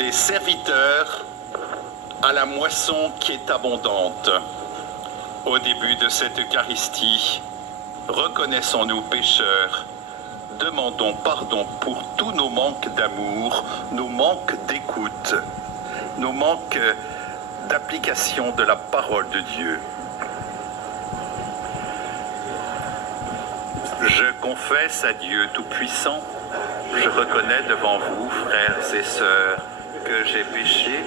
des serviteurs à la moisson qui est abondante. Au début de cette Eucharistie, reconnaissons-nous pécheurs, demandons pardon pour tous nos manques d'amour, nos manques d'écoute, nos manques d'application de la parole de Dieu. Je confesse à Dieu Tout-Puissant, je reconnais devant vous, frères et sœurs, que j'ai péché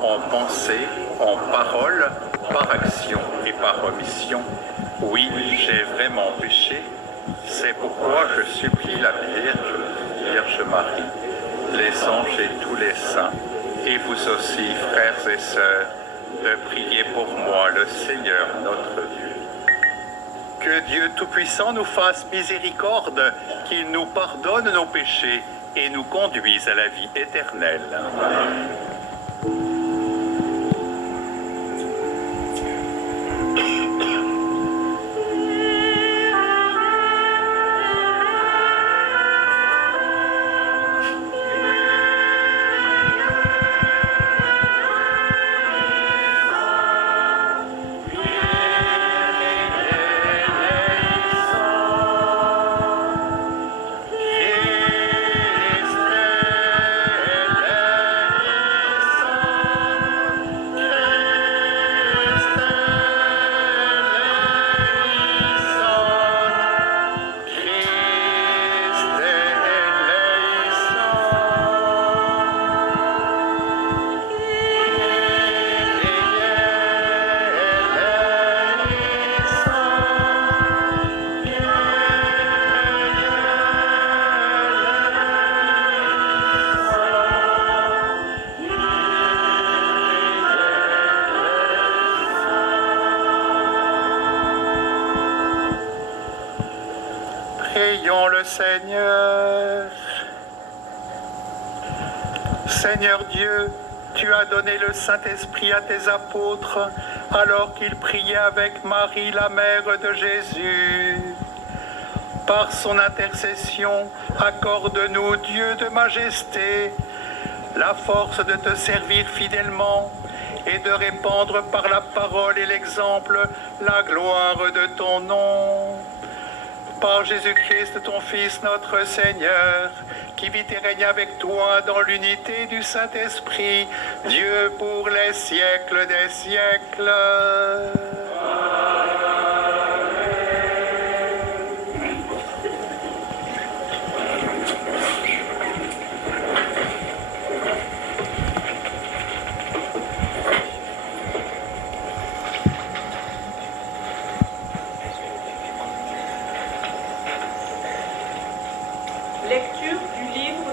en pensée, en parole, par action et par omission. Oui, j'ai vraiment péché. C'est pourquoi je supplie la Vierge Marie, les anges et tous les saints, et vous aussi, frères et sœurs, de prier pour moi, le Seigneur notre Dieu. Que Dieu Tout-Puissant nous fasse miséricorde, qu'il nous pardonne nos péchés et nous conduise à la vie éternelle. Prions le Seigneur. Seigneur Dieu, tu as donné le Saint-Esprit à tes apôtres alors qu'ils priaient avec Marie, la mère de Jésus. Par son intercession, accorde-nous, Dieu de majesté, la force de te servir fidèlement et de répandre par la parole et l'exemple la gloire de ton nom. Par Jésus-Christ, ton Fils, notre Seigneur, qui vit et règne avec toi dans l'unité du Saint-Esprit, Dieu pour les siècles des siècles. Lecture du livre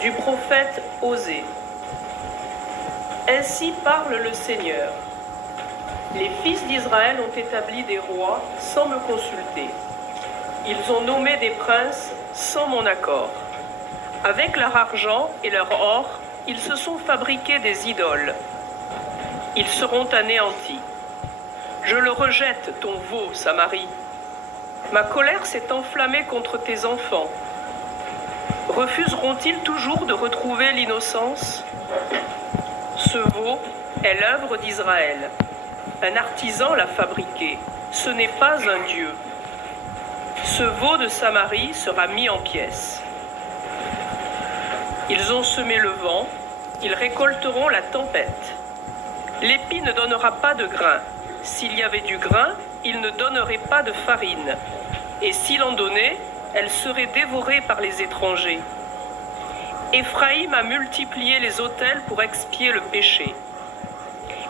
du prophète Osée. Ainsi parle le Seigneur. Les fils d'Israël ont établi des rois sans me consulter. Ils ont nommé des princes sans mon accord. Avec leur argent et leur or, ils se sont fabriqués des idoles. Ils seront anéantis. Je le rejette, ton veau, Samarie. Ma colère s'est enflammée contre tes enfants. Refuseront-ils toujours de retrouver l'innocence? Ce veau est l'œuvre d'Israël. Un artisan l'a fabriqué. Ce n'est pas un dieu. Ce veau de Samarie sera mis en pièces. Ils ont semé le vent, ils récolteront la tempête. L'épi ne donnera pas de grain. S'il y avait du grain, il ne donnerait pas de farine. Et s'il en donnait, elle serait dévorée par les étrangers. Éphraïm a multiplié les autels pour expier le péché.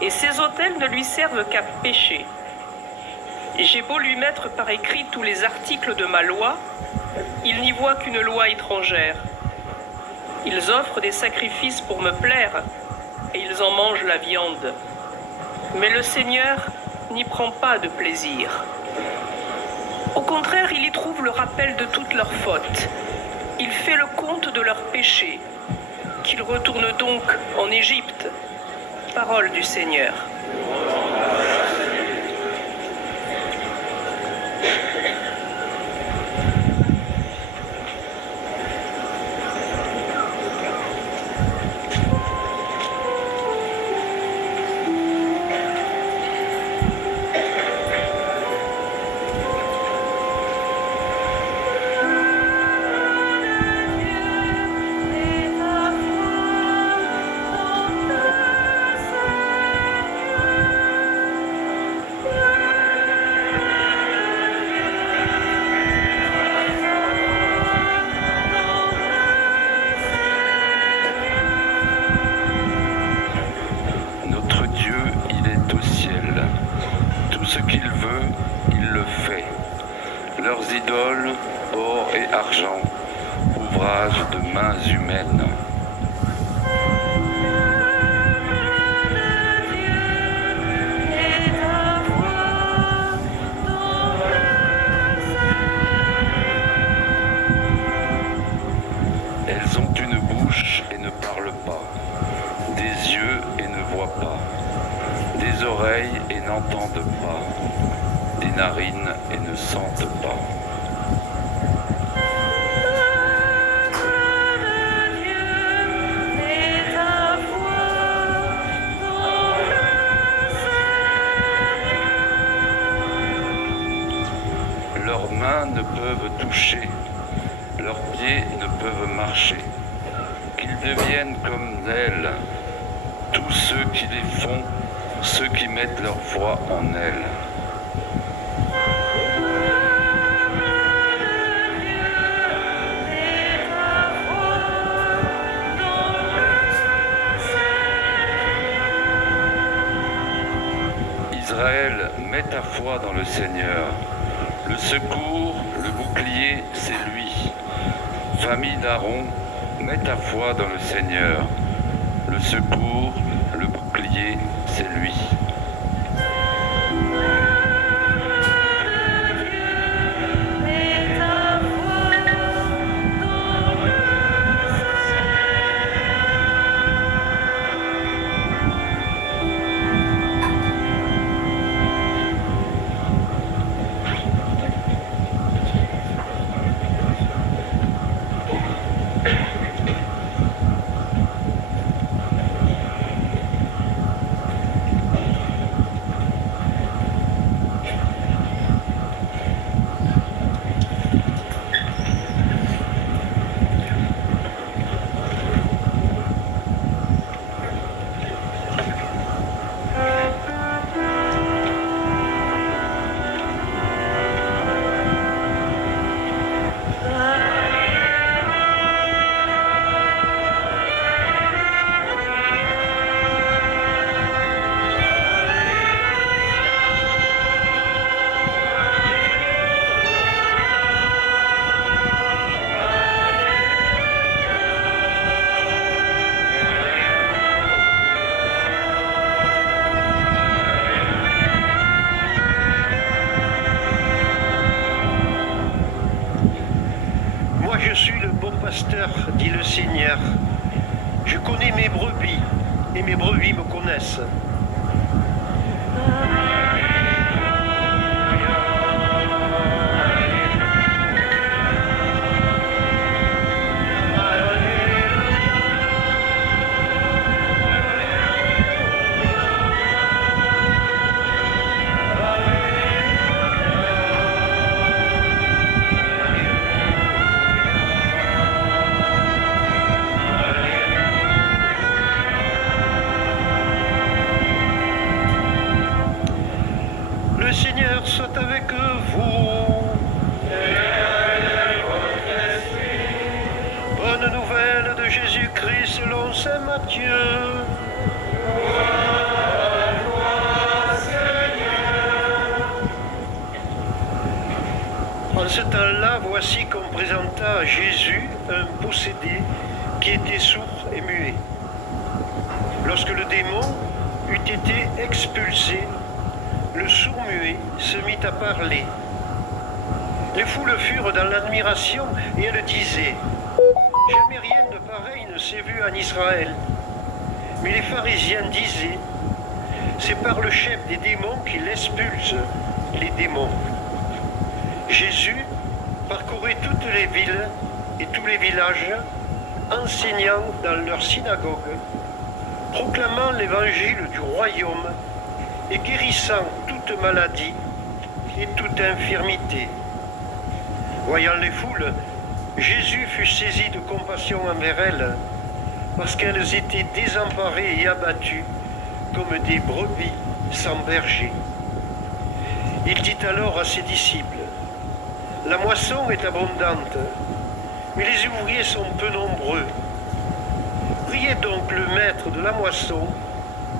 Et ces autels ne lui servent qu'à pécher. J'ai beau lui mettre par écrit tous les articles de ma loi, il n'y voit qu'une loi étrangère. Ils offrent des sacrifices pour me plaire, et ils en mangent la viande. Mais le Seigneur n'y prend pas de plaisir. Au contraire, il y trouve le rappel de toutes leurs fautes. Il fait le compte de leurs péchés. Qu'ils retournent donc en Égypte. Parole du Seigneur. d'argent, ouvrage de mains humaines. Elles ont une bouche et ne parlent pas, des yeux et ne voient pas, des oreilles et n'entendent pas, des narines et ne sentent pas. Leurs mains ne peuvent toucher, leurs pieds ne peuvent marcher. Qu'ils deviennent comme elles, tous ceux qui les font, ceux qui mettent leur foi en elles. Israël, mets ta foi dans le Seigneur. Le secours, le bouclier, c'est lui. Famille d'Aaron, mets ta foi dans le Seigneur. Le secours, le bouclier, c'est lui. Je suis le bon pasteur, dit le Seigneur. Je connais mes brebis et mes brebis me connaissent. Le Seigneur soit avec vous. Bonne nouvelle de Jésus-Christ selon saint Matthieu. En ce temps-là, voici qu'on présenta à Jésus un possédé qui était sourd et muet. Lorsque le démon eut été expulsé, le sourd-muet se mit à parler. Les foules furent dans l'admiration et elles disaient « Jamais rien de pareil ne s'est vu en Israël. » Mais les pharisiens disaient « C'est par le chef des démons qu'il expulse les démons. » Jésus parcourait toutes les villes et tous les villages, enseignant dans leurs synagogues, proclamant l'évangile du royaume et guérissant toute maladie et toute infirmité. Voyant les foules, Jésus fut saisi de compassion envers elles, parce qu'elles étaient désemparées et abattues comme des brebis sans berger. Il dit alors à ses disciples, « La moisson est abondante, mais les ouvriers sont peu nombreux. Priez donc le maître de la moisson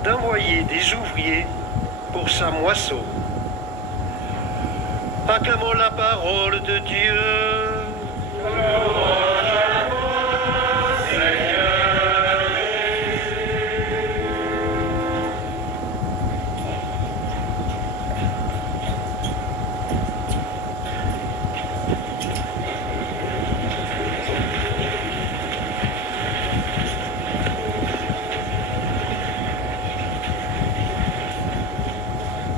d'envoyer des ouvriers pour sa moisson. » Acclamons la parole de Dieu.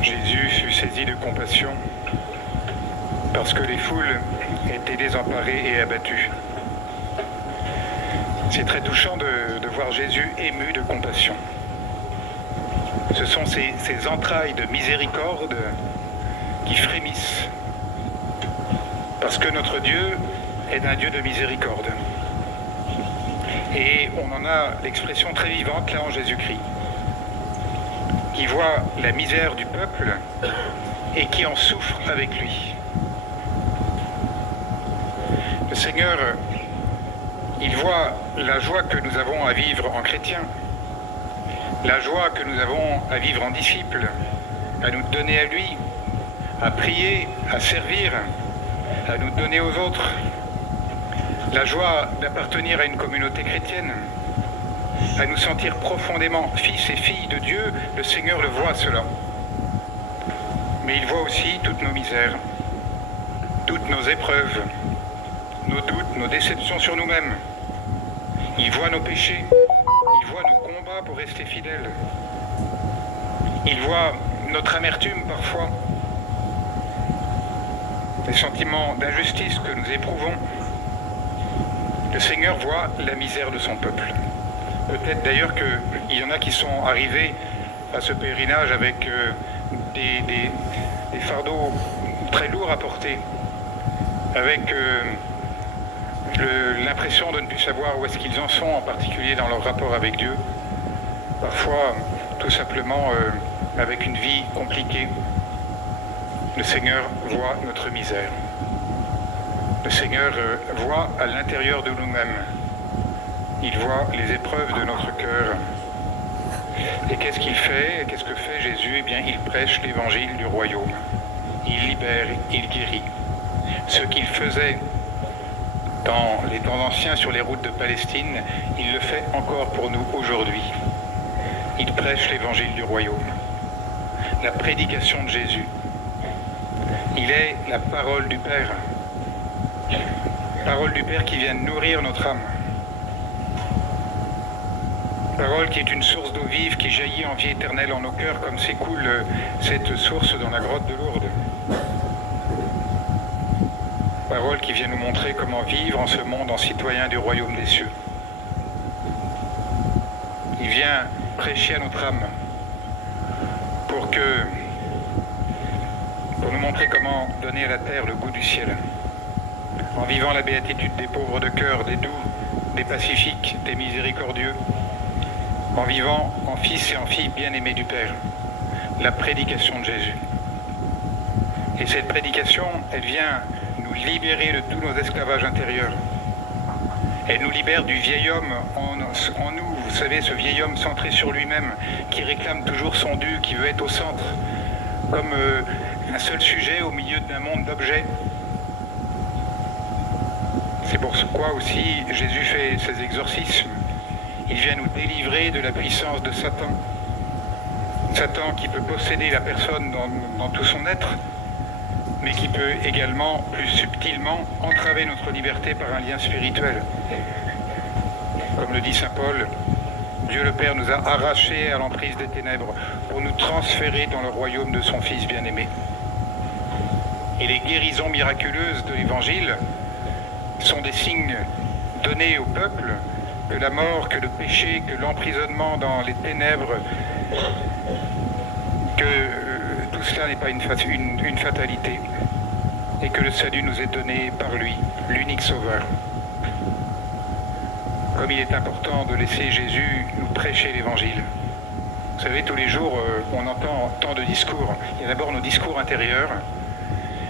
Jésus fut saisi de compassion parce que les foules étaient désemparées et abattues. C'est très touchant de voir Jésus ému de compassion. Ce sont ces entrailles de miséricorde qui frémissent parce que notre Dieu est un Dieu de miséricorde. Et on en a l'expression très vivante là en Jésus-Christ, qui voit la misère du peuple et qui en souffre avec lui. Le Seigneur, il voit la joie que nous avons à vivre en chrétien, la joie que nous avons à vivre en disciples, à nous donner à lui, à prier, à servir, à nous donner aux autres, la joie d'appartenir à une communauté chrétienne, à nous sentir profondément fils et filles de Dieu. Le Seigneur le voit cela. Mais il voit aussi toutes nos misères, toutes nos épreuves, nos doutes, nos déceptions sur nous-mêmes. Il voit nos péchés, il voit nos combats pour rester fidèles. Il voit notre amertume parfois, les sentiments d'injustice que nous éprouvons. Le Seigneur voit la misère de son peuple. Peut-être d'ailleurs qu'il y en a qui sont arrivés à ce pèlerinage avec des fardeaux très lourds à porter, avec l'impression de ne plus savoir où est-ce qu'ils en sont, en particulier dans leur rapport avec Dieu. Parfois, tout simplement, avec une vie compliquée. Le Seigneur voit notre misère. Le Seigneur voit à l'intérieur de nous-mêmes. Il voit les épreuves de notre cœur. Et qu'est-ce qu'il fait? Qu'est-ce que fait Jésus? Eh bien, il prêche l'évangile du royaume. Il libère, il guérit. Ce qu'il faisait dans les temps anciens sur les routes de Palestine, il le fait encore pour nous aujourd'hui. Il prêche l'évangile du royaume. La prédication de Jésus. Il est la parole du Père. Parole du Père qui vient nourrir notre âme. Parole qui est une source d'eau vive qui jaillit en vie éternelle en nos cœurs, comme s'écoule cette source dans la grotte de Lourdes. Parole qui vient nous montrer comment vivre en ce monde en citoyen du royaume des cieux. Il vient prêcher à notre âme pour nous montrer comment donner à la terre le goût du ciel. En vivant la béatitude des pauvres de cœur, des doux, des pacifiques, des miséricordieux, en vivant en fils et en filles bien-aimés du Père, la prédication de Jésus. Et cette prédication, elle vient nous libérer de tous nos esclavages intérieurs. Elle nous libère du vieil homme en nous, vous savez, ce vieil homme centré sur lui-même, qui réclame toujours son dû, qui veut être au centre, comme un seul sujet au milieu d'un monde d'objets. C'est pour quoi aussi Jésus fait ses exorcismes. Il vient nous délivrer de la puissance de Satan. Satan qui peut posséder la personne dans tout son être, mais qui peut également, plus subtilement, entraver notre liberté par un lien spirituel. Comme le dit saint Paul, Dieu le Père nous a arrachés à l'emprise des ténèbres pour nous transférer dans le royaume de son Fils bien-aimé. Et les guérisons miraculeuses de l'Évangile sont des signes donnés au peuple que la mort, que le péché, que l'emprisonnement dans les ténèbres, que tout cela n'est pas une fatalité et que le salut nous est donné par lui, l'unique sauveur. Comme il est important de laisser Jésus nous prêcher l'Évangile. Vous savez, tous les jours, on entend tant de discours. Il y a d'abord nos discours intérieurs,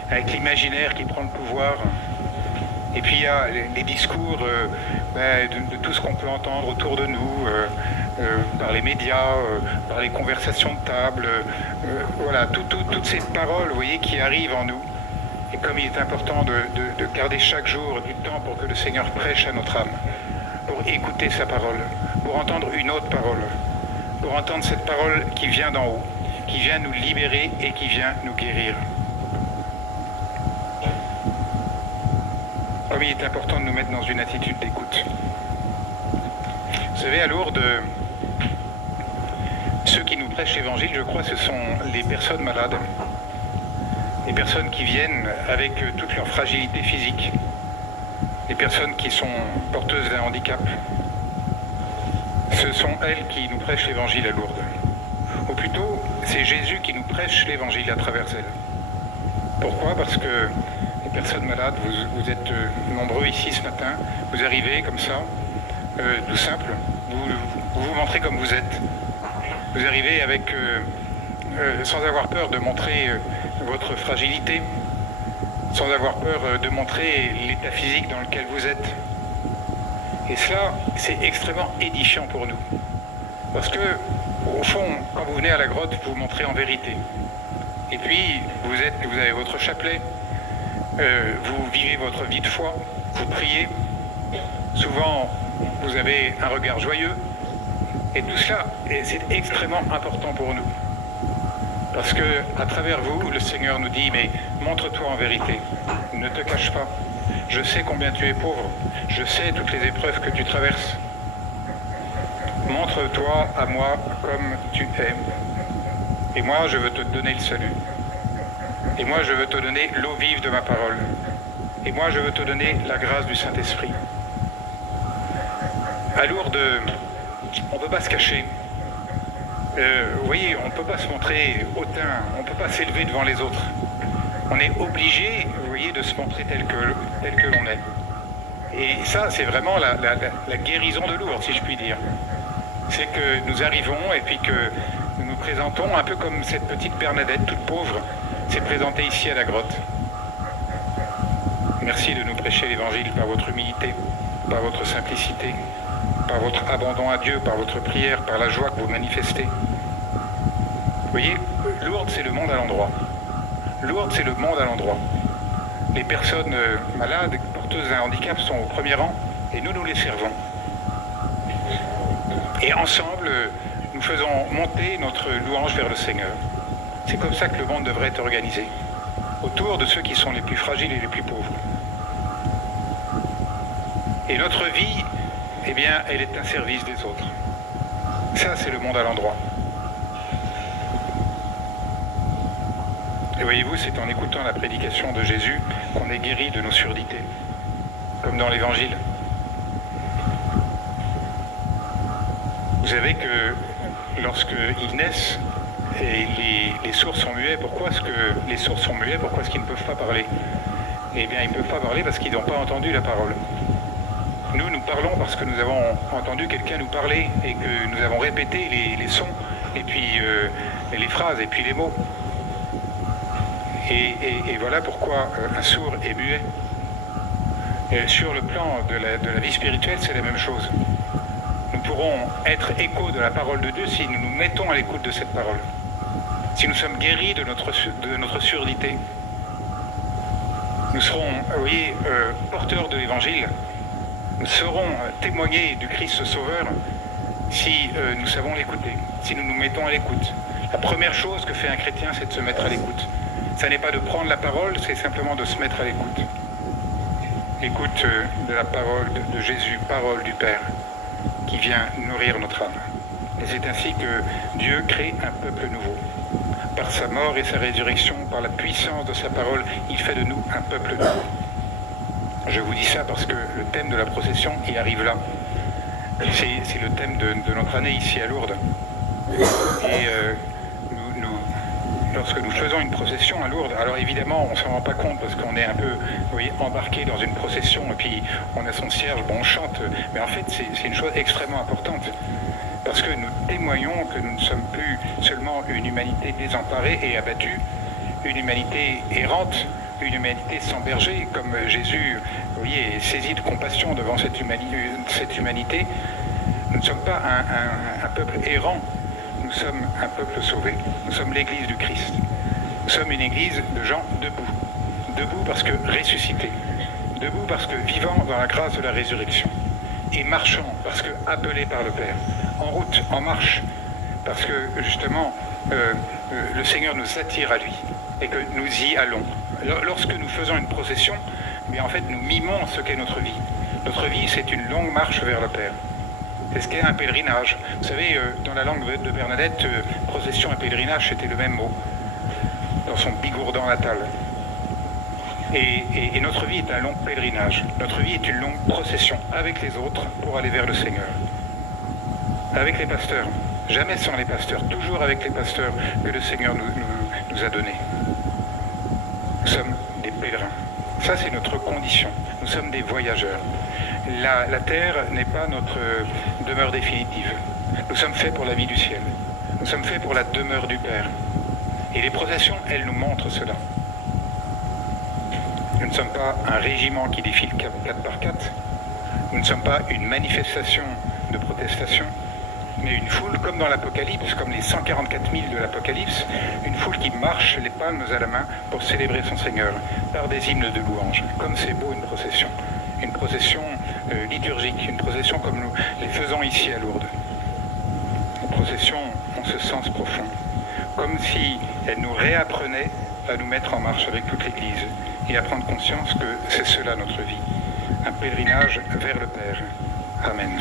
avec l'imaginaire qui prend le pouvoir. Et puis il y a les discours de tout ce qu'on peut entendre autour de nous, par les médias, par les conversations de table, voilà, toutes ces paroles, vous voyez, qui arrivent en nous Et comme il est important de garder chaque jour du temps pour que le Seigneur prêche à notre âme, pour écouter sa parole, pour entendre une autre parole, pour entendre cette parole qui vient d'en haut, qui vient nous libérer et qui vient nous guérir. Comme il est important de nous mettre dans une attitude d'écoute. Vous savez, à Lourdes, ceux qui nous prêchent l'Évangile, je crois, ce sont les personnes malades. Les personnes qui viennent avec toute leur fragilité physique. Les personnes qui sont porteuses d'un handicap. Ce sont elles qui nous prêchent l'Évangile à Lourdes. Ou plutôt, c'est Jésus qui nous prêche l'Évangile à travers elles. Pourquoi ? Parce que les personnes malades, vous êtes nombreux ici ce matin, vous arrivez comme ça, tout simple, vous montrez comme vous êtes. Vous arrivez avec, sans avoir peur de montrer votre fragilité, sans avoir peur de montrer l'état physique dans lequel vous êtes. Et cela, c'est extrêmement édifiant pour nous. Parce que, au fond, quand vous venez à la grotte, vous montrez en vérité. Et puis, vous avez votre chapelet, vous vivez votre vie de foi, vous priez. Souvent, vous avez un regard joyeux. Et tout cela, c'est extrêmement important pour nous. Parce que, à travers vous, le Seigneur nous dit, mais montre-toi en vérité, ne te cache pas. Je sais combien tu es pauvre, je sais toutes les épreuves que tu traverses. Montre-toi à moi comme tu es. Et moi, je veux te donner le salut. Et moi, je veux te donner l'eau vive de ma parole. Et moi, je veux te donner la grâce du Saint-Esprit. À Lourdes, on ne peut pas se cacher. Vous voyez, on ne peut pas se montrer hautain, on ne peut pas s'élever devant les autres. On est obligé, vous voyez, de se montrer tel que l'on est. Et ça, c'est vraiment la guérison de Lourdes, si je puis dire. C'est que nous arrivons et puis que nous nous présentons un peu comme cette petite Bernadette, toute pauvre, s'est présentée ici à la grotte. Merci de nous prêcher l'Évangile par votre humilité, par votre simplicité, par votre abandon à Dieu, par votre prière, par la joie que vous manifestez. Vous voyez, Lourdes, c'est le monde à l'endroit. Lourdes, c'est le monde à l'endroit. Les personnes malades, porteuses d'un handicap sont au premier rang et nous les servons. Et ensemble, nous faisons monter notre louange vers le Seigneur. C'est comme ça que le monde devrait être organisé, autour de ceux qui sont les plus fragiles et les plus pauvres. Et notre vie, eh bien, elle est un service des autres. Ça, c'est le monde à l'endroit. Et voyez-vous, c'est en écoutant la prédication de Jésus qu'on est guéri de nos surdités, comme dans l'Évangile. Vous savez que lorsqu'ils naissent, et les sourds sont muets, pourquoi est-ce que les sourds sont muets? Pourquoi est-ce qu'ils ne peuvent pas parler? Eh bien, ils ne peuvent pas parler parce qu'ils n'ont pas entendu la parole. Nous parlons parce que nous avons entendu quelqu'un nous parler et que nous avons répété les sons, et puis les phrases, et puis les mots. Et voilà pourquoi un sourd est muet. Et sur le plan de la vie spirituelle, c'est la même chose. Nous pourrons être écho de la parole de Dieu si nous nous mettons à l'écoute de cette parole. Si nous sommes guéris de notre surdité. Nous serons, vous voyez, porteurs de l'Évangile. Nous saurons témoigner du Christ Sauveur si nous savons l'écouter, si nous nous mettons à l'écoute. La première chose que fait un chrétien, c'est de se mettre à l'écoute. Ça n'est pas de prendre la parole, c'est simplement de se mettre à l'écoute. L'écoute de la parole de Jésus, parole du Père, qui vient nourrir notre âme. Et c'est ainsi que Dieu crée un peuple nouveau. Par sa mort et sa résurrection, par la puissance de sa parole, il fait de nous un peuple nouveau. Je vous dis ça parce que le thème de la procession, il arrive là. C'est le thème de notre année ici à Lourdes. Et lorsque nous faisons une procession à Lourdes, alors évidemment, on ne s'en rend pas compte parce qu'on est un peu, vous voyez, embarqué dans une procession et puis on a son cierge, bon, on chante. Mais en fait, c'est une chose extrêmement importante. Parce que nous témoignons que nous ne sommes plus seulement une humanité désemparée et abattue, une humanité errante, une humanité sans berger, comme Jésus, vous voyez, est saisi de compassion devant cette humanité. Nous ne sommes pas un peuple errant, nous sommes un peuple sauvé. Nous sommes l'Église du Christ. Nous sommes une Église de gens debout, debout parce que ressuscité, debout parce que vivant dans la grâce de la résurrection, et marchant parce que appelé par le Père, en route, en marche, parce que justement le Seigneur nous attire à lui et que nous y allons. Lorsque nous faisons une procession, mais en fait nous mimons ce qu'est notre vie. Notre vie, c'est une longue marche vers le Père. C'est ce qu'est un pèlerinage. Vous savez, dans la langue de Bernadette, procession et pèlerinage, c'était le même mot, dans son bigourdan natal. Et notre vie est un long pèlerinage. Notre vie est une longue procession avec les autres pour aller vers le Seigneur. Avec les pasteurs, jamais sans les pasteurs, toujours avec les pasteurs que le Seigneur nous a donnés. Nous sommes des pèlerins. Ça, c'est notre condition. Nous sommes des voyageurs. La terre n'est pas notre demeure définitive. Nous sommes faits pour la vie du ciel. Nous sommes faits pour la demeure du Père. Et les processions, elles nous montrent cela. Nous ne sommes pas un régiment qui défile 4 par 4. Nous ne sommes pas une manifestation de protestation, mais une foule comme dans l'Apocalypse, comme les 144 000 de l'Apocalypse, une foule qui marche les palmes à la main pour célébrer son Seigneur par des hymnes de louange. Comme c'est beau une procession liturgique, une procession comme nous les faisons ici à Lourdes. Une procession en ce sens profond, comme si elle nous réapprenait à nous mettre en marche avec toute l'Église et à prendre conscience que c'est cela notre vie, un pèlerinage vers le Père. Amen.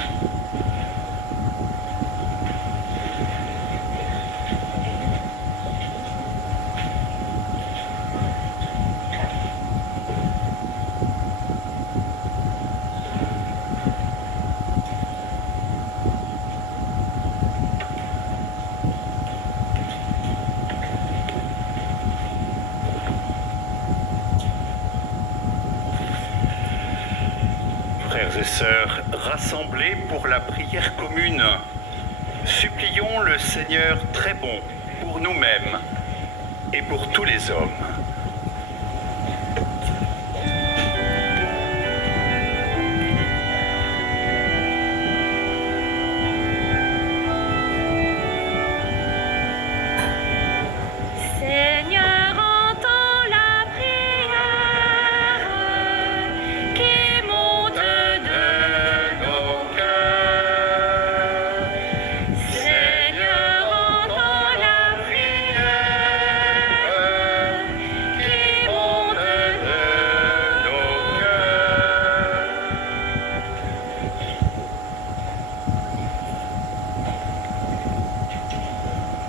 Frères et sœurs, rassemblés pour la prière commune, supplions le Seigneur très bon pour nous-mêmes et pour tous les hommes.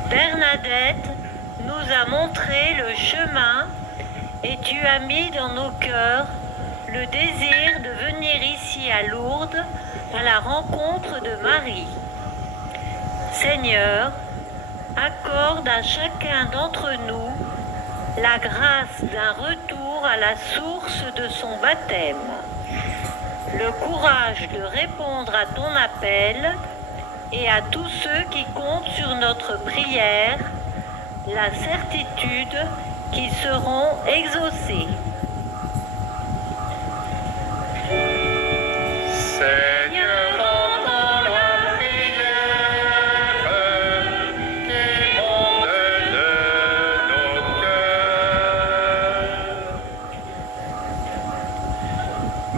Bernadette nous a montré le chemin et tu as mis dans nos cœurs le désir de venir ici à Lourdes à la rencontre de Marie. Seigneur, accorde à chacun d'entre nous la grâce d'un retour à la source de son baptême, le courage de répondre à ton appel et à tous ceux qui comptent sur notre prière, la certitude qu'ils seront exaucés. Seigneur, entends la prière qui monte de nos cœurs.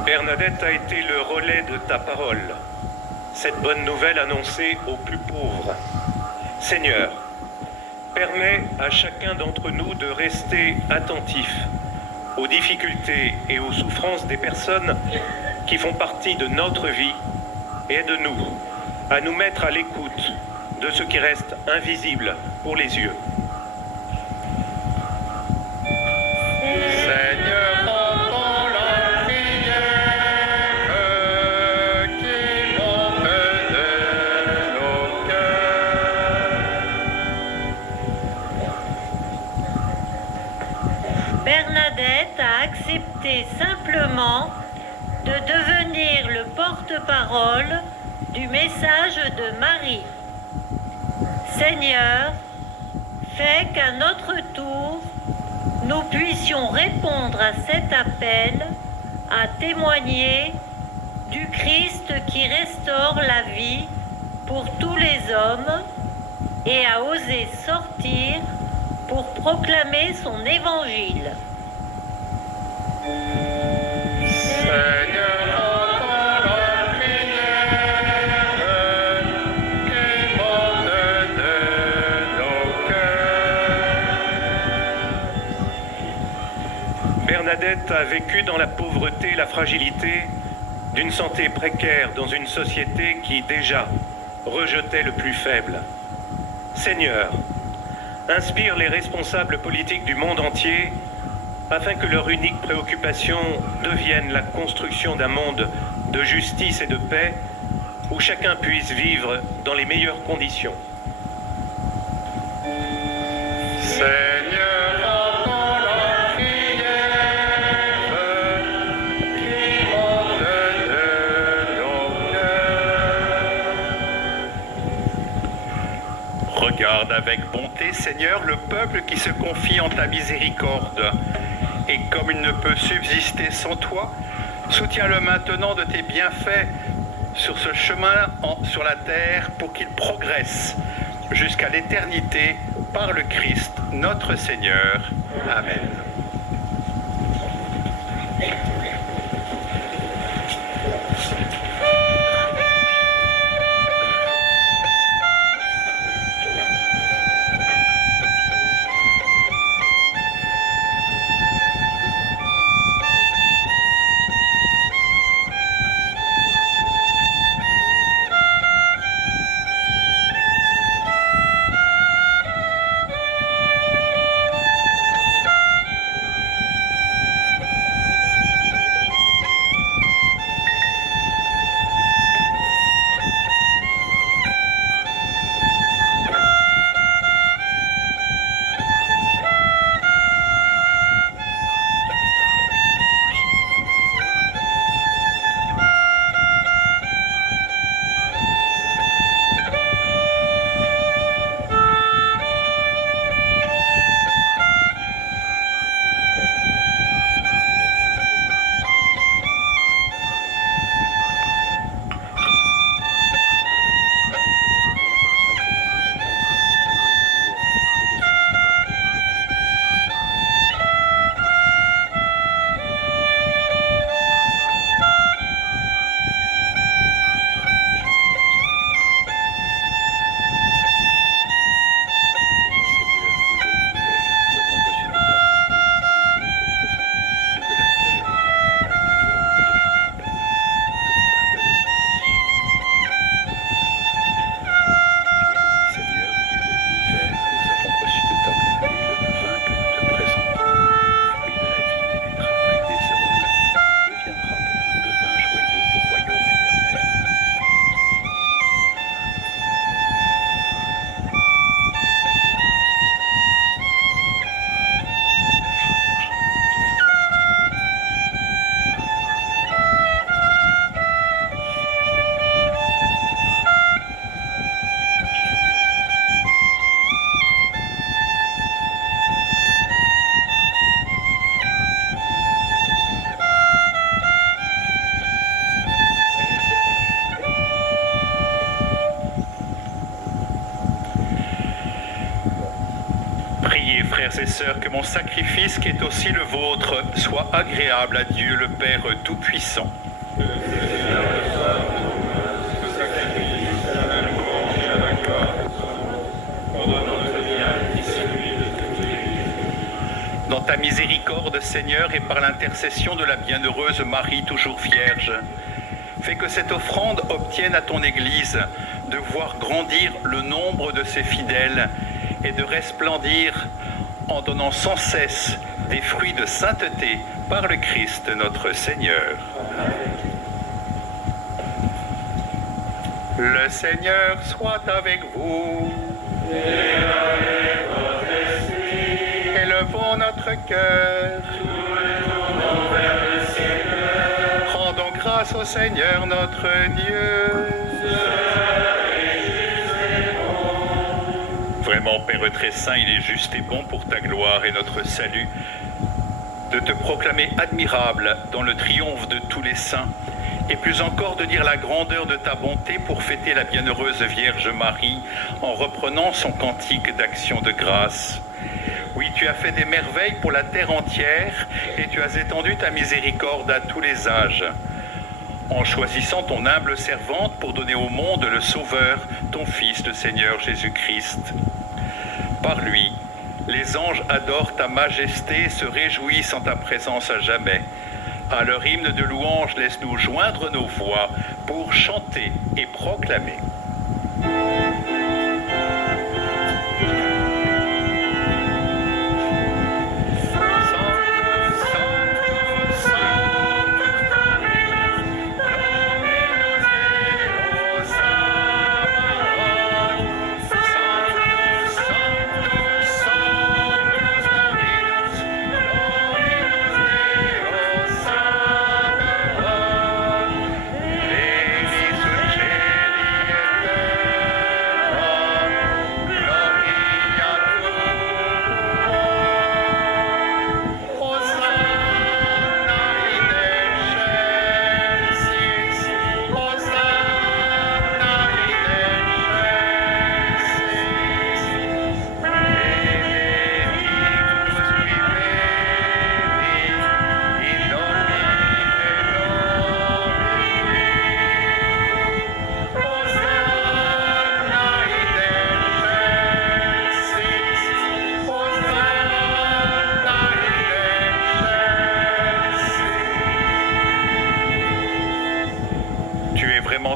Bernadette a été le relais de ta parole, cette bonne nouvelle annoncée aux plus pauvres. Seigneur, permets à chacun d'entre nous de rester attentif aux difficultés et aux souffrances des personnes qui font partie de notre vie et aide-nous à nous mettre à l'écoute de ce qui reste invisible pour les yeux. Seigneur, entends la prière qui monte de nos cœurs. Bernadette a accepté simplement de devenir le porte-parole du message de Marie. Seigneur, fais qu'à notre tour, nous puissions répondre à cet appel à témoigner du Christ qui restaure la vie pour tous les hommes et à oser sortir pour proclamer son évangile. Seigneur, entends la prière qui monte de nos cœurs. Bernadette a vécu dans la pauvreté, la fragilité, d'une santé précaire dans une société qui déjà rejetait le plus faible. Seigneur, inspire les responsables politiques du monde entier afin que leur unique préoccupation devienne la construction d'un monde de justice et de paix où chacun puisse vivre dans les meilleures conditions. Seigneur, entends la prière qui monte de nos cœurs. Regarde avec bonté, Seigneur, le peuple qui se confie en ta miséricorde. Et comme il ne peut subsister sans toi, soutiens-le maintenant de tes bienfaits sur ce chemin sur la terre pour qu'il progresse jusqu'à l'éternité par le Christ, notre Seigneur. Amen. Priez, frères et sœurs, que mon sacrifice, qui est aussi le vôtre, soit agréable à Dieu le Père Tout-Puissant. Dans ta miséricorde, Seigneur, et par l'intercession de la bienheureuse Marie, toujours vierge, fais que cette offrande obtienne à ton Église de voir grandir le nombre de ses fidèles et de resplendir en donnant sans cesse des fruits de sainteté par le Christ notre Seigneur. Le Seigneur soit avec vous. Et avec votre esprit. Élevons notre cœur. Tournons vers le Seigneur. Rendons grâce au Seigneur notre Dieu. Vraiment, Père très saint, il est juste et bon pour ta gloire et notre salut de te proclamer admirable dans le triomphe de tous les saints, et plus encore de dire la grandeur de ta bonté pour fêter la bienheureuse Vierge Marie en reprenant son cantique d'action de grâce. Oui, tu as fait des merveilles pour la terre entière et tu as étendu ta miséricorde à tous les âges. En choisissant ton humble servante pour donner au monde le Sauveur, ton Fils, le Seigneur Jésus-Christ. Par lui, les anges adorent ta majesté et se réjouissent en ta présence à jamais. À leur hymne de louange, laisse-nous joindre nos voix pour chanter et proclamer.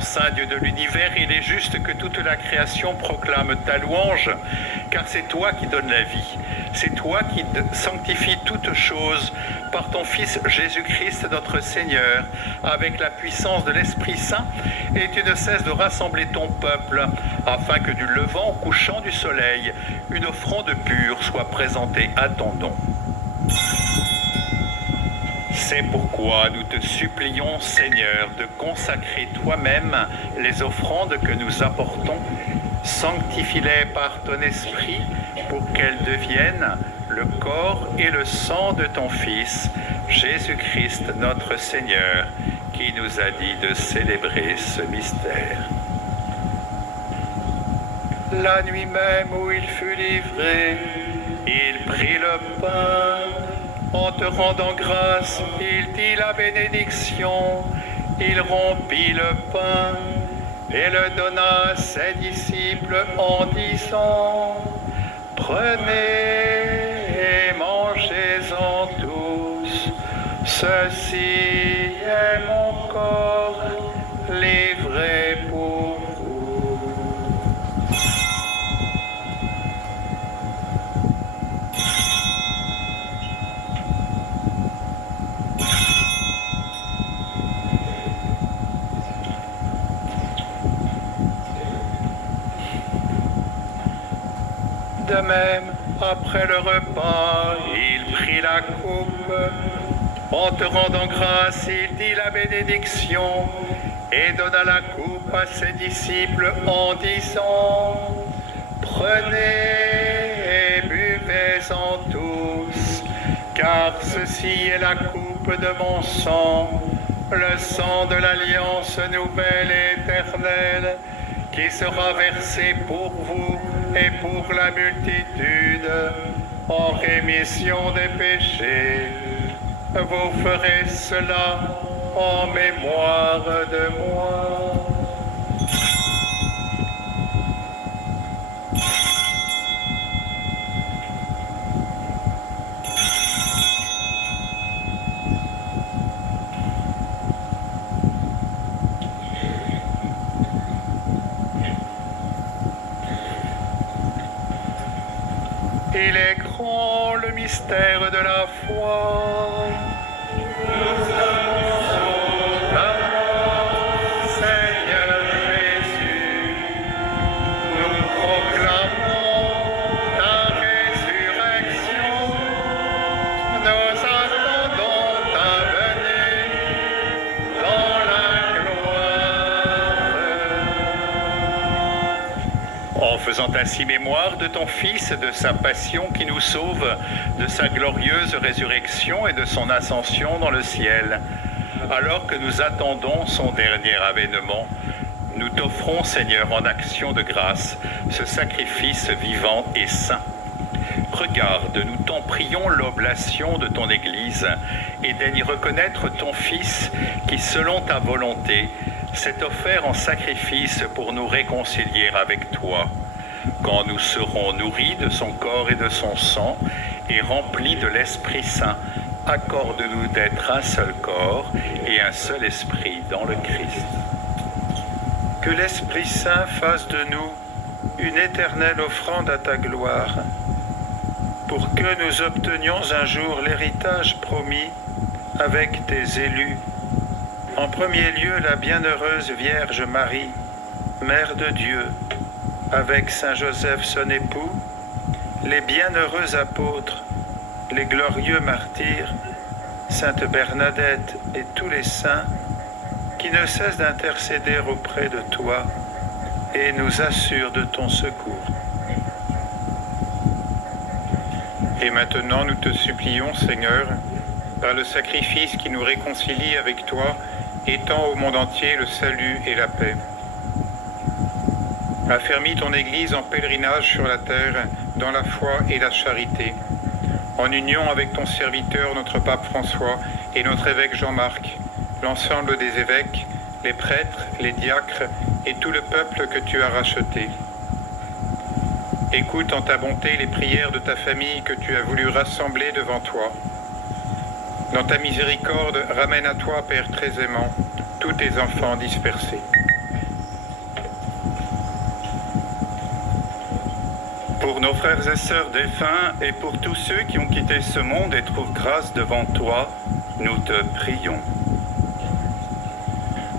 Saint Dieu de l'univers, il est juste que toute la création proclame ta louange, car c'est toi qui donnes la vie, c'est toi qui sanctifies toutes choses par ton Fils Jésus-Christ notre Seigneur, avec la puissance de l'Esprit Saint, et tu ne cesses de rassembler ton peuple, afin que du levant au couchant du soleil, une offrande pure soit présentée à ton nom. C'est pourquoi nous te supplions, Seigneur, de consacrer toi-même les offrandes que nous apportons. Sanctifie-les par ton esprit pour qu'elles deviennent le corps et le sang de ton Fils, Jésus-Christ notre Seigneur, qui nous a dit de célébrer ce mystère. La nuit même où il fut livré, il prit le pain. En te rendant grâce, il dit la bénédiction, il rompit le pain et le donna à ses disciples en disant, « Prenez et mangez-en tous, ceci est mon corps livré pour vous. » De même, après le repas, il prit la coupe. En te rendant grâce, il dit la bénédiction et donna la coupe à ses disciples en disant, « Prenez et buvez-en tous, car ceci est la coupe de mon sang, le sang de l'alliance nouvelle et éternelle, qui sera versé pour vous et pour la multitude en rémission des péchés. Vous ferez cela en mémoire de moi. » Il est grand le mystère de la foi. Nous annonçons ta mort, Seigneur Jésus. Nous proclamons ta résurrection. Nous attendons ta venue dans la gloire. En faisant ainsi mémoire de ton Fils, de sa passion qui nous sauve, de sa glorieuse résurrection et de son ascension dans le ciel, alors que nous attendons son dernier avènement, nous t'offrons, Seigneur, en action de grâce, ce sacrifice vivant et saint. Regarde, nous t'en prions l'oblation de ton Église et daigne reconnaître ton Fils qui, selon ta volonté, s'est offert en sacrifice pour nous réconcilier avec toi. Quand nous serons nourris de son corps et de son sang et remplis de l'Esprit Saint, accorde-nous d'être un seul corps et un seul esprit dans le Christ. Que l'Esprit Saint fasse de nous une éternelle offrande à ta gloire, pour que nous obtenions un jour l'héritage promis avec tes élus. En premier lieu, la bienheureuse Vierge Marie, Mère de Dieu, avec Saint Joseph son époux, les bienheureux apôtres, les glorieux martyrs, Sainte Bernadette et tous les saints, qui ne cessent d'intercéder auprès de toi et nous assurent de ton secours. Et maintenant, nous te supplions, Seigneur, par le sacrifice qui nous réconcilie avec toi, étends au monde entier le salut et la paix. Affermis ton Église en pèlerinage sur la terre, dans la foi et la charité, en union avec ton serviteur, notre pape François, et notre évêque Jean-Marc, l'ensemble des évêques, les prêtres, les diacres et tout le peuple que tu as racheté. Écoute en ta bonté les prières de ta famille que tu as voulu rassembler devant toi. Dans ta miséricorde, ramène à toi, Père très aimant, tous tes enfants dispersés. Pour nos frères et sœurs défunts et pour tous ceux qui ont quitté ce monde et trouvent grâce devant toi, nous te prions.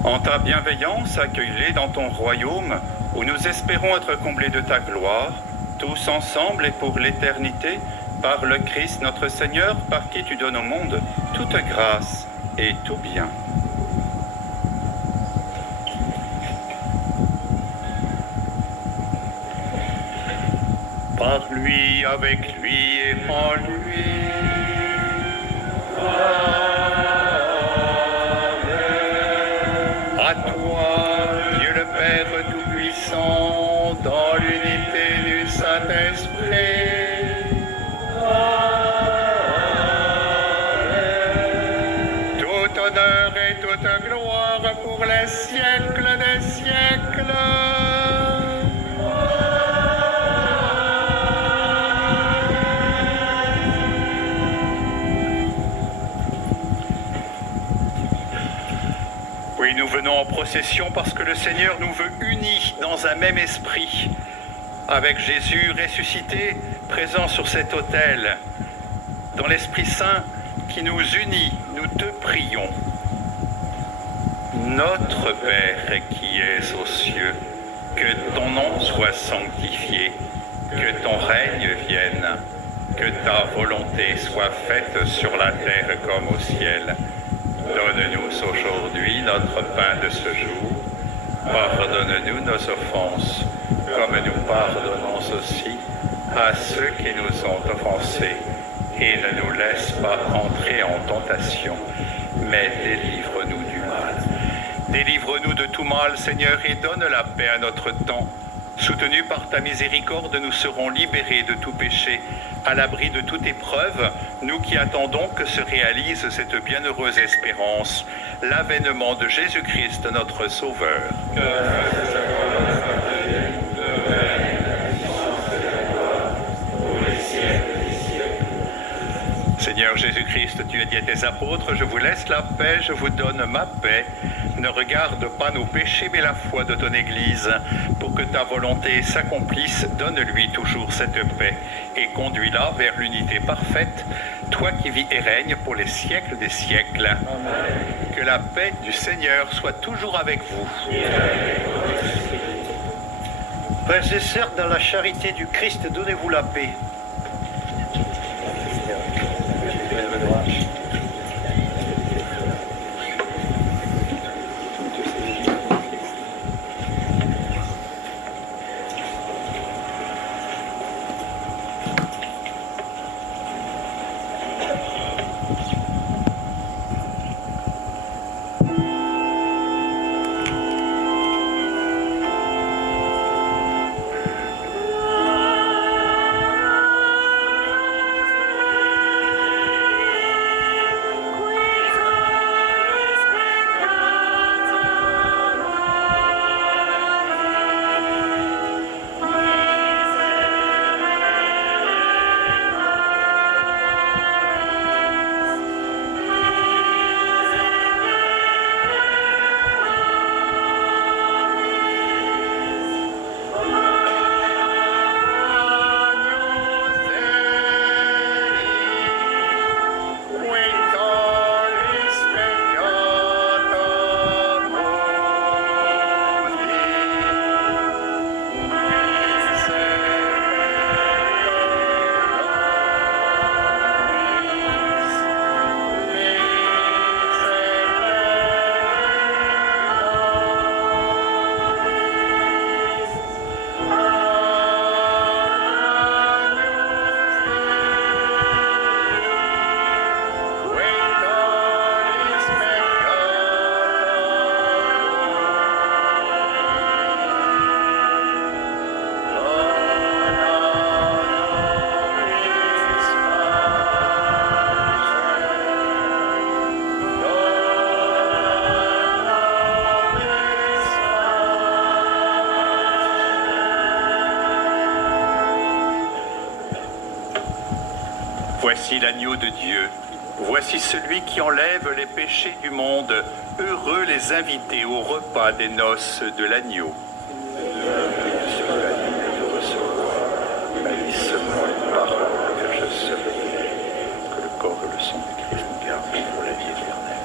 En ta bienveillance, accueille-les dans ton royaume, où nous espérons être comblés de ta gloire, tous ensemble et pour l'éternité, par le Christ notre Seigneur, par qui tu donnes au monde toute grâce et tout bien. Par lui, avec lui et en lui. À toi, Dieu le Père Tout-Puissant, dans l'unité du Saint-Esprit. Tout honneur et toute gloire pour les siècles des siècles. Oui, nous venons en procession parce que le Seigneur nous veut unis dans un même esprit, avec Jésus ressuscité, présent sur cet autel, dans l'Esprit Saint qui nous unit, nous te prions. Notre Père qui es aux cieux, que ton nom soit sanctifié, que ton règne vienne, que ta volonté soit faite sur la terre comme au ciel. Donne-nous aujourd'hui notre pain de ce jour. Pardonne-nous nos offenses, comme nous pardonnons aussi à ceux qui nous ont offensés. Et ne nous laisse pas entrer en tentation, mais délivre-nous du mal. Délivre-nous de tout mal, Seigneur, et donne la paix à notre temps. Soutenus par ta miséricorde, nous serons libérés de tout péché, à l'abri de toute épreuve, nous qui attendons que se réalise cette bienheureuse espérance, l'avènement de Jésus-Christ, notre Sauveur. Seigneur Jésus-Christ, tu as dit à tes apôtres, je vous laisse la paix, je vous donne ma paix. Ne regarde pas nos péchés, mais la foi de ton Église. Pour que ta volonté s'accomplisse, donne-lui toujours cette paix et conduis-la vers l'unité parfaite, toi qui vis et règnes pour les siècles des siècles. Amen. Que la paix du Seigneur soit toujours avec vous. Frères et sœurs, dans la charité du Christ, donnez-vous la paix. Voici l'agneau de Dieu. Voici celui qui enlève les péchés du monde. Heureux les invités au repas des noces de l'agneau. Bénis seulement les paroles que je serai, que le corps et le sang du Christ nous gardent pour la vie éternelle.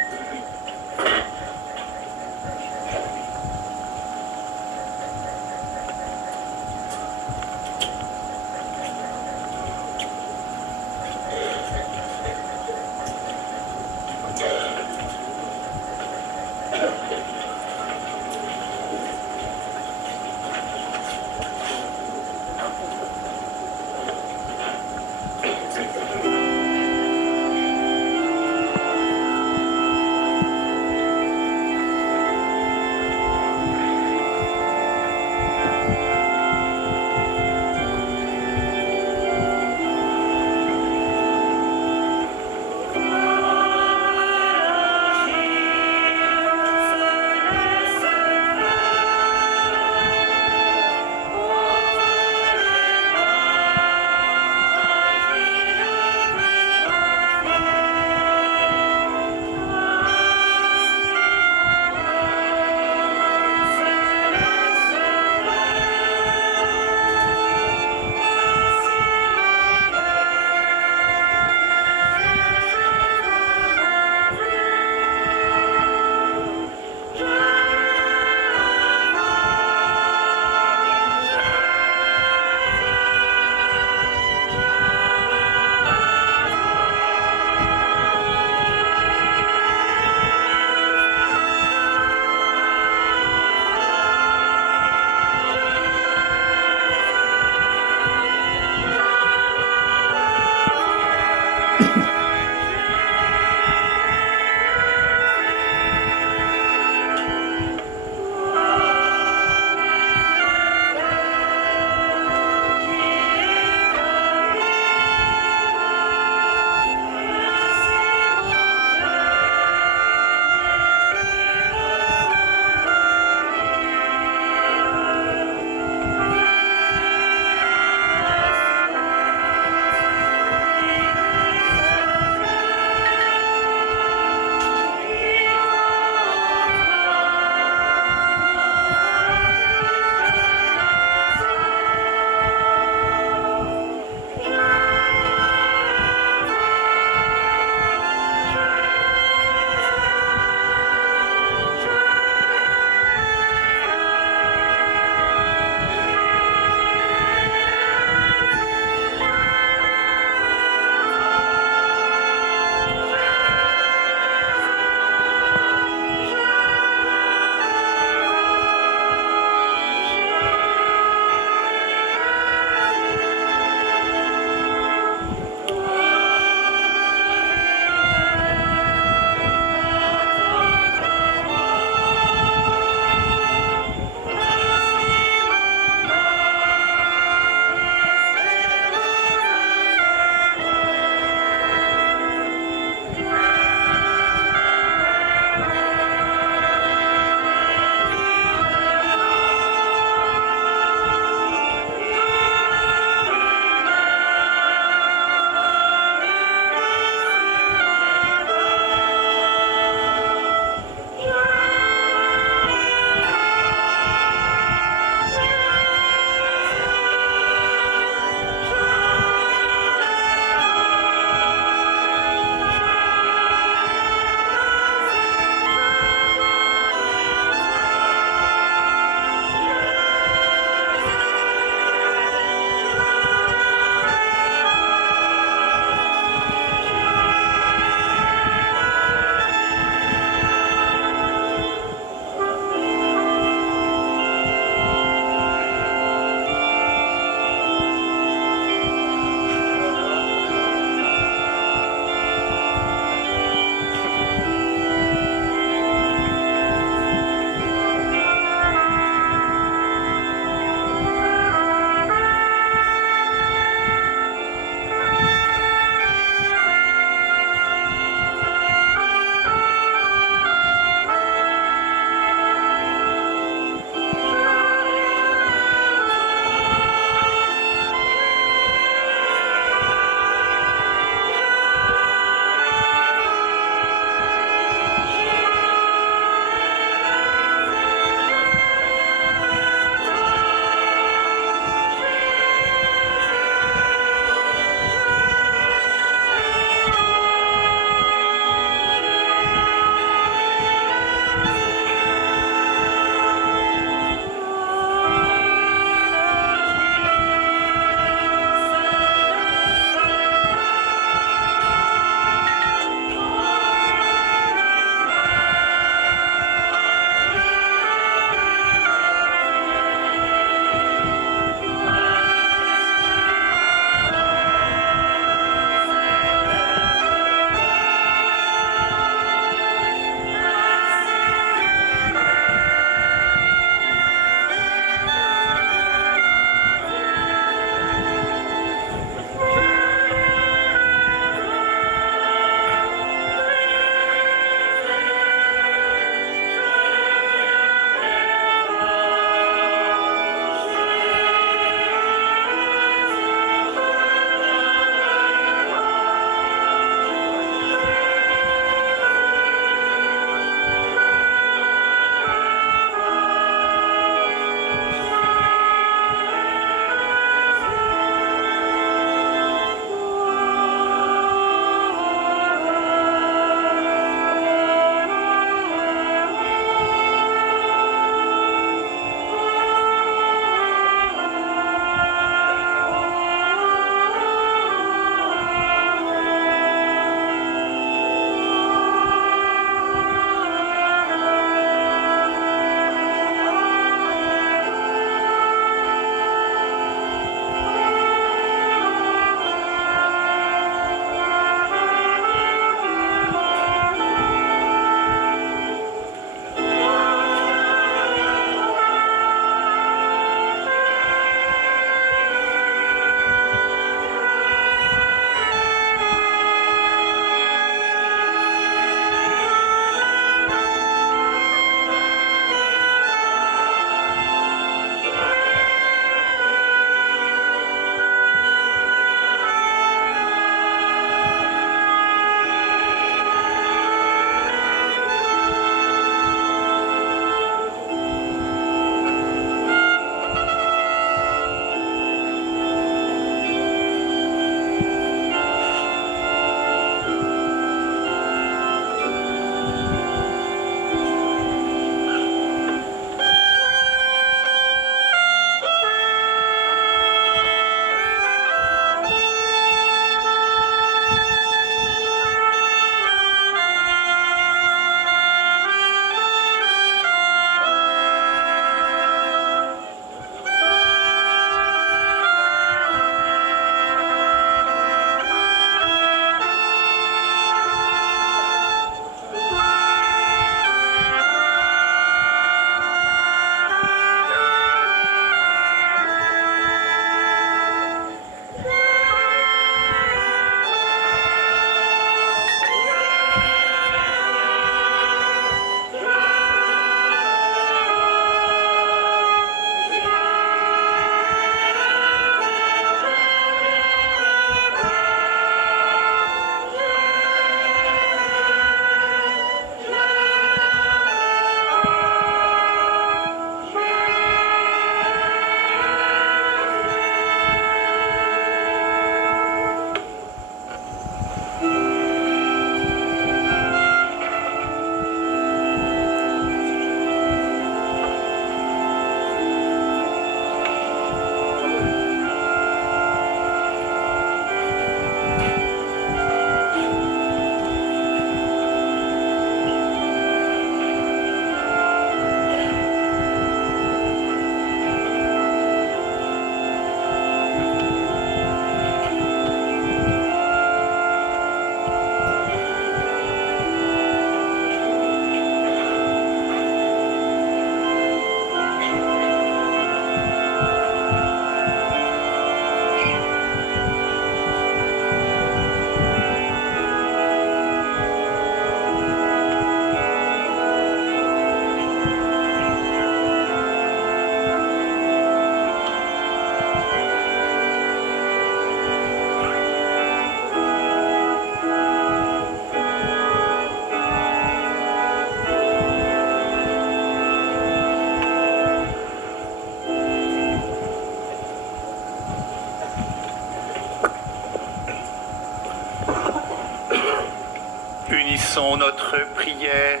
Unissons notre prière.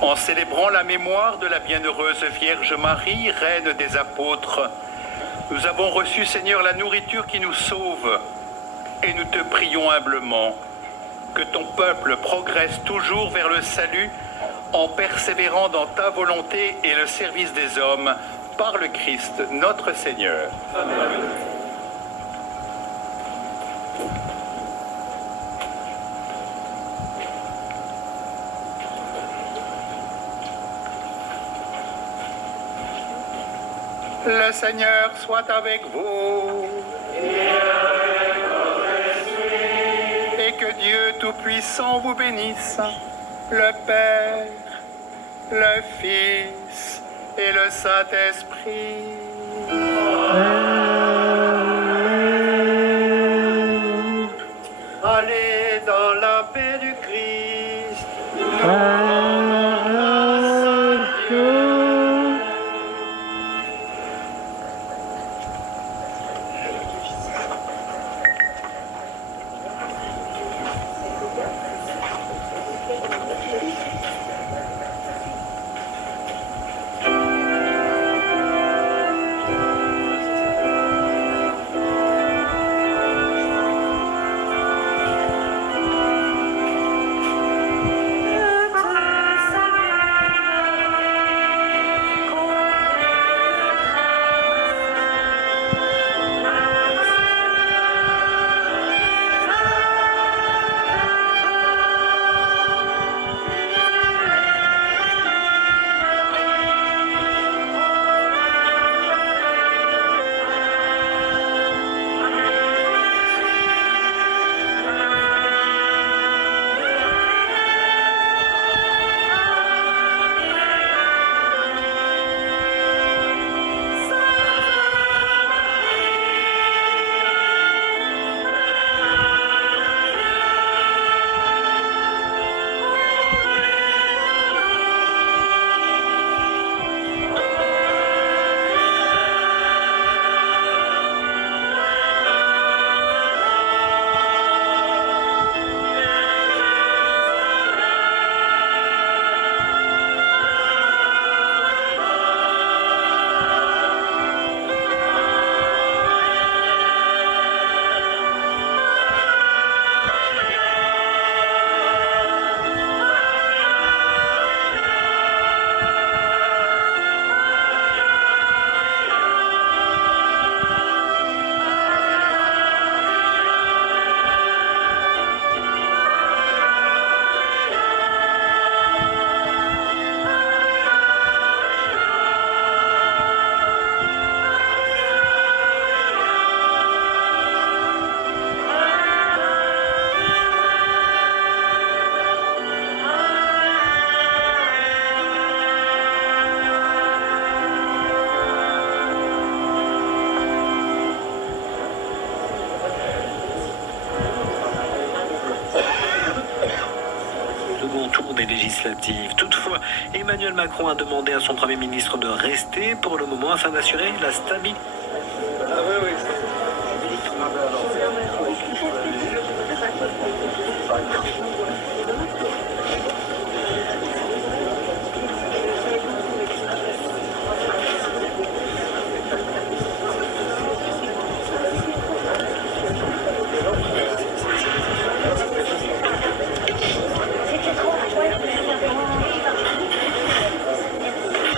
En célébrant la mémoire de la bienheureuse Vierge Marie, Reine des apôtres, nous avons reçu, Seigneur, la nourriture qui nous sauve. Et nous te prions humblement que ton peuple progresse toujours vers le salut en persévérant dans ta volonté et le service des hommes par le Christ, notre Seigneur. Amen. Le Seigneur soit avec vous. Et avec votre esprit. Et que Dieu Tout-Puissant vous bénisse, le Père, le Fils et le Saint-Esprit. Allez dans la paix du Christ. des législatives. Toutefois, Emmanuel Macron a demandé à son Premier ministre de rester pour le moment afin d'assurer la stabilité.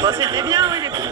Bon, c'était bien, oui, les